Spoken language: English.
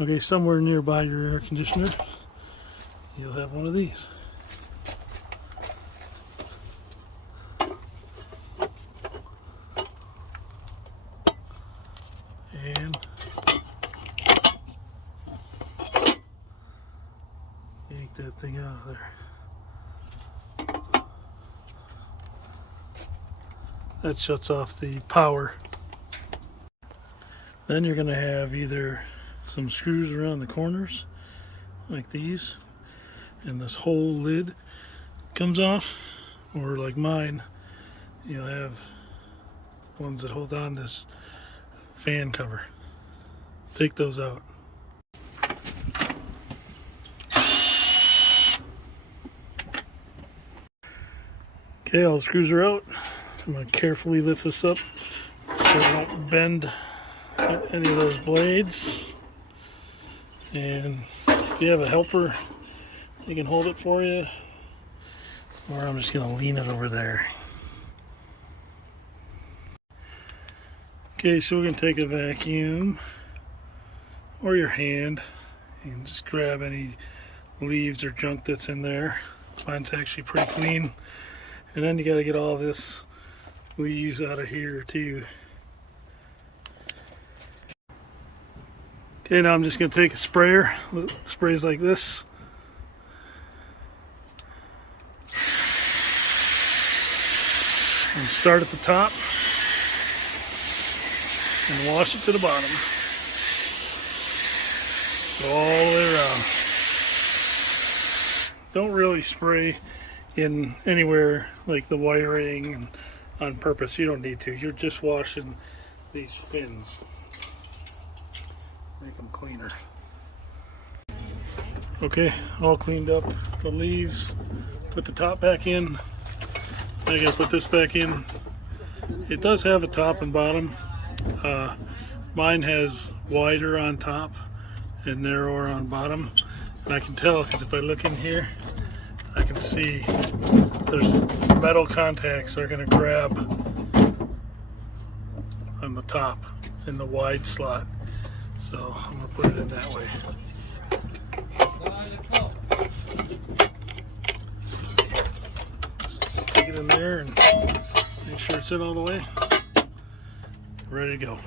Okay, somewhere nearby your air conditioner, you'll have one of these. And yank that thing out of there. That shuts off the power. Then you're going to have either some screws around the corners like these, and this whole lid comes off, or like mine, you'll have ones that hold on this fan cover. Take those out. Okay, all the screws are out. I'm going to carefully lift this up so I don't bend any of those blades. And if you have a helper, they can hold it for you, or I'm just going to lean it over there. Okay, so we're going to take a vacuum or your hand and just grab any leaves or junk that's in there. Mine's actually pretty clean. And then you got to get all this leaves out of here too. Okay, now I'm just going to take a sprayer. It sprays like this. And start at the top and wash it to the bottom. Go all the way around. Don't really spray in anywhere like the wiring and on purpose. You don't need to. You're just washing these fins. Make them cleaner. Okay, all cleaned up the leaves. Put the top back in. I gotta put this back in. It does have a top and bottom. Mine has wider on top and narrower on bottom. And I can tell because if I look in here, I can see there's metal contacts that are going to grab on the top in the wide slot. So I'm going to put it in that way. Take it in there and make sure it's in all the way. Ready to go.